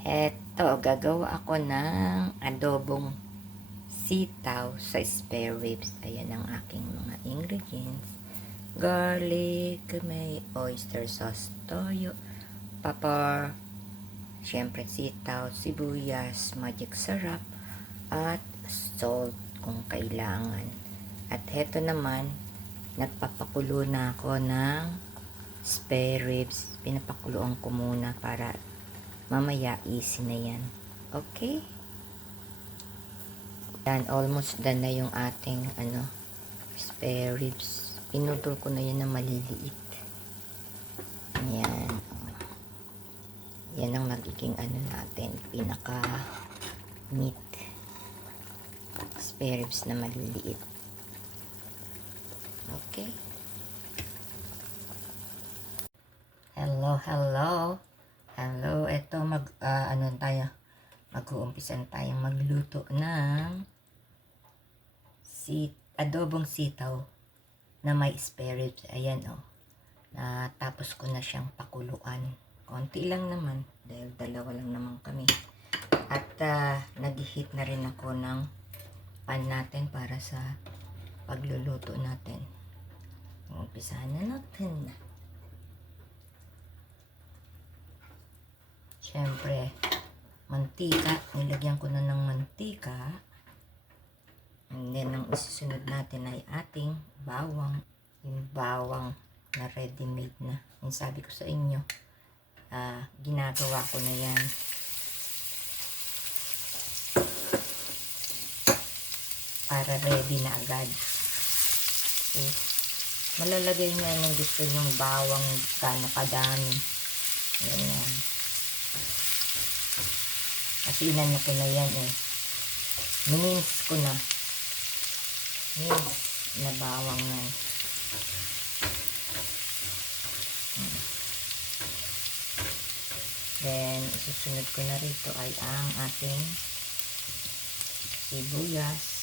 Heto, gagawa ako ng adobong sitaw sa spare ribs. Ayan ang aking mga ingredients. Garlic, may oyster sauce, toyo, pepper, syempre sitaw, sibuyas, magic sarap, at salt kung kailangan. At heto naman, nagpapakulo na ako ng spare ribs. Pinapakuluan ko muna para mamaya easy na yan. Okay? Yan, almost done na yung ating spare ribs. Pinutol ko na yan na maliliit. Yan. Yan ang magiging natin, pinaka meat. Spare ribs na maliliit. Okay? Hello, hello. Hello, eto mag-uumpisan tayong magluto ng adobong sitaw na may spare ribs. Ayan natapos ko na siyang pakuluan. Konti lang naman dahil dalawa lang naman kami. At nag-heat na rin ako ng pan natin para sa pagluluto natin. Umpisahan na natin. Siyempre, mantika. Nilagyan ko na ng mantika. And then, ang isusunod natin ay ating bawang. Yung bawang na ready-made na. Yung sabi ko sa inyo, ginagawa ko na yan. Para ready na agad. Okay. Malalagay niya yung gusto nyong bawang gaano kadami. Ganyan. Kasi inano ko na yan minins ko na. Minins na bawang yan. Then, isusunod ko na rito ay ang ating sibuyas.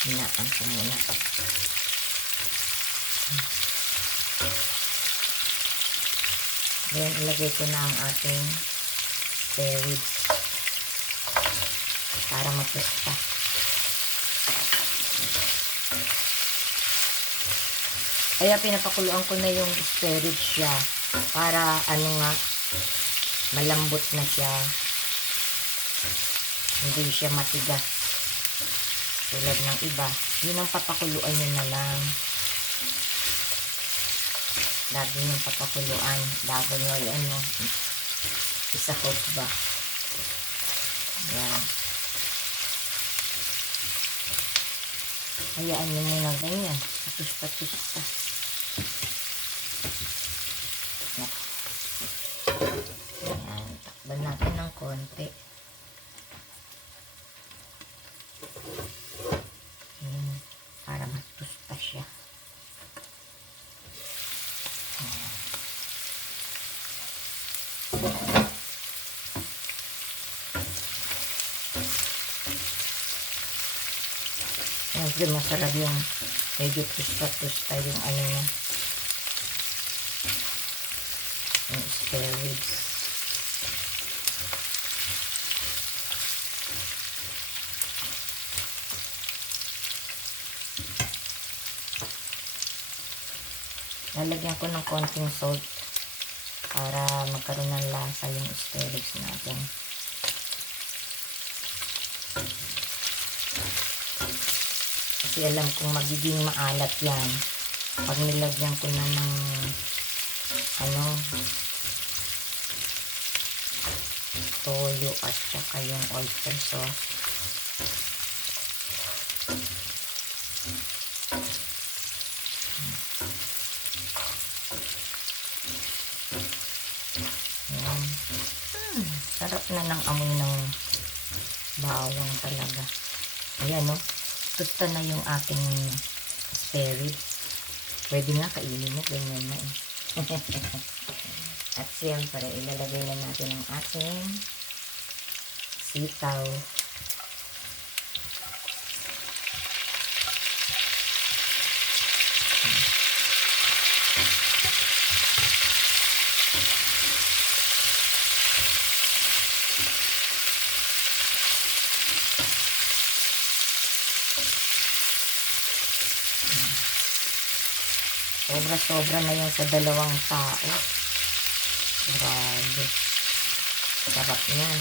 Hinaan ko muna. Then, ilagay ko na ang ating spare ribs para mapusta. Kaya pinapakuluan ko na yung spare ribs siya para malambot na siya. Hindi siya matigas. Tulad ng iba, yun ang papakuluan nyo na lang. Lagi yung papakuluan bago nyo isahog ba. Yan. Hayaan nyo muna ganyan. Patusta-tusta. Yan. Takban natin ng konti. Para matusta siya. Medyo masarap yung medyo tusta-tusta yung niya. Yung spare ribs. Lalagyan ko ng konting salt para magkaroon ng lasa yung spare ribs natin. Kasi alam kong magiging maalat yan pag nilagyan ko na ng toyo at saka yung oyster sauce. Yan. Sarap na ng amoy ng bawang talaga. Ayan tusta na yung ating spare ribs. Pwede nga kainin mo, ganyan na At siyempre, ilalagay na natin ang ating sitaw. Sobra-sobra na yung sa 2 tao. Grabe. Sarap yan.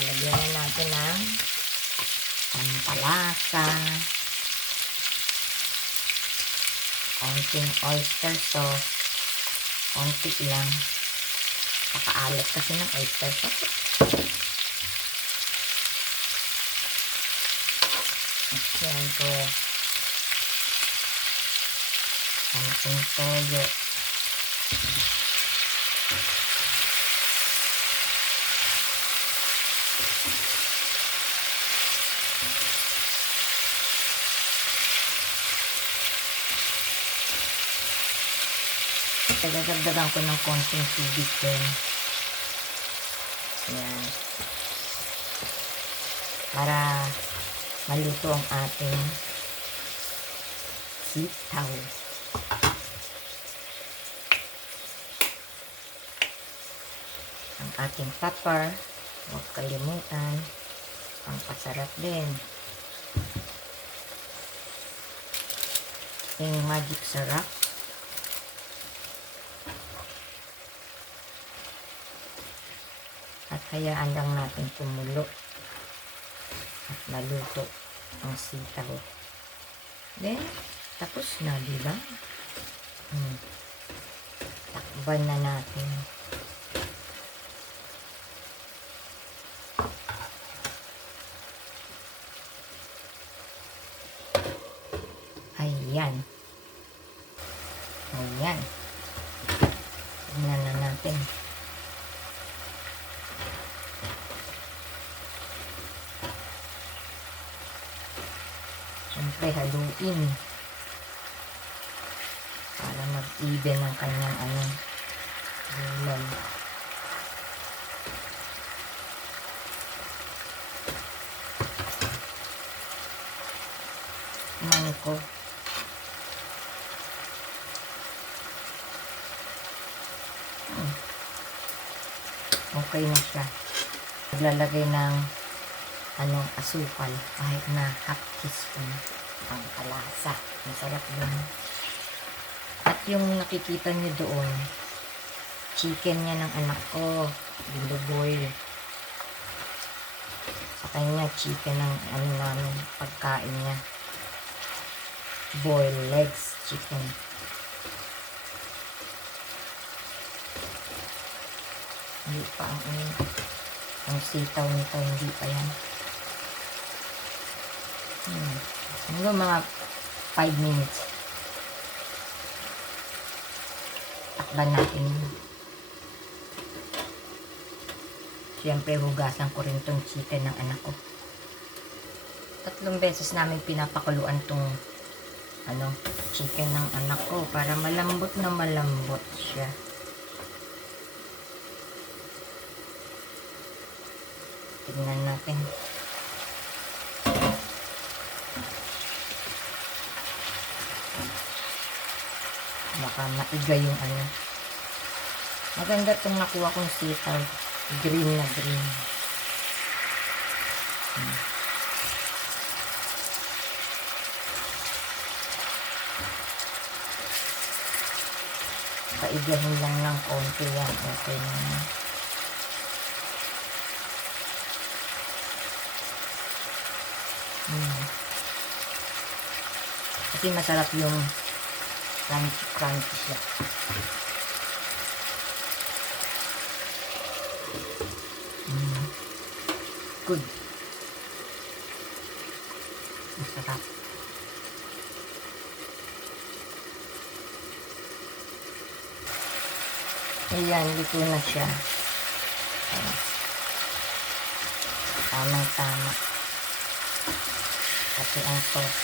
Lagyan na natin ng pampalasa, konting oyster sauce, konti lang. Pakaalat kasi ng oyster sauce. At siyempre, konting toyo. Dagdagan ko ng konting tubig din. Ayan. Para maluto ang ating sitaw. Ang ating pepper, huwag kalimutan. Pampasarap din. Yung magic sarap. At hayaan lang natin kumulo at maluto ang sitaw. Then, tapos na, diba? Takban na natin. Ayan. Ayan. Tingnan na natin. Siyempre, haluin para mag-even ang kanyang gulay. Maniko. Okay na siya. Maglalagay ng asukal, kahit na half teaspoon ang kalasa. Masarap yun. At yung nakikita nyo doon, chicken niya ng anak ko, binuboil. Sa kanya, chicken ng namin, pagkain niya. Boiled legs chicken. Hindi pa ang sitaw nito, hindi pa yan. Mga 5 minutes. Takban natin yun. Siyempre, hugasan ko rin tong chicken ng anak ko. 3 beses namin pinapakuluan tong chicken ng anak ko para malambot na malambot siya. Tingnan natin. Baka maiga yung Maganda itong nakuha kong sitaw. Green na green. Paigahin lang ng konti yan. Okay na yan. Kasi masarap yung crunchy siya. Good. Masarap. Ayan, luto na siya. Tamang-tama. At Ito ang sauce.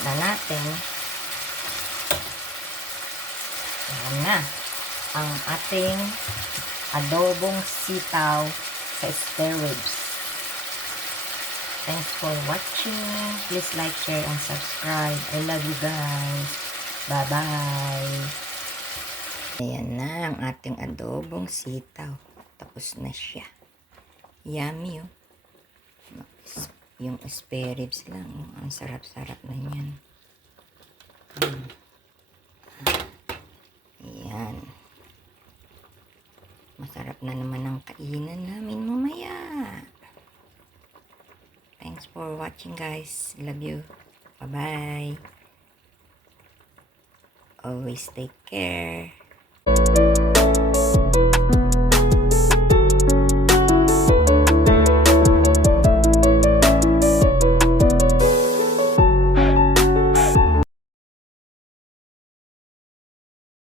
Na natin. Ayan na. Ang ating adobong sitaw sa spare ribs. Thanks for watching. Please like, share, and subscribe. I love you guys. Bye-bye. Ayan na ang ating adobong sitaw. Tapos na siya. Yummy, oh. Yung spare ribs lang. Oh. Ang sarap-sarap na yan. Ayan. Masarap na naman ang kainan namin mamaya. Thanks for watching, guys. Love you. Bye-bye. Always take care.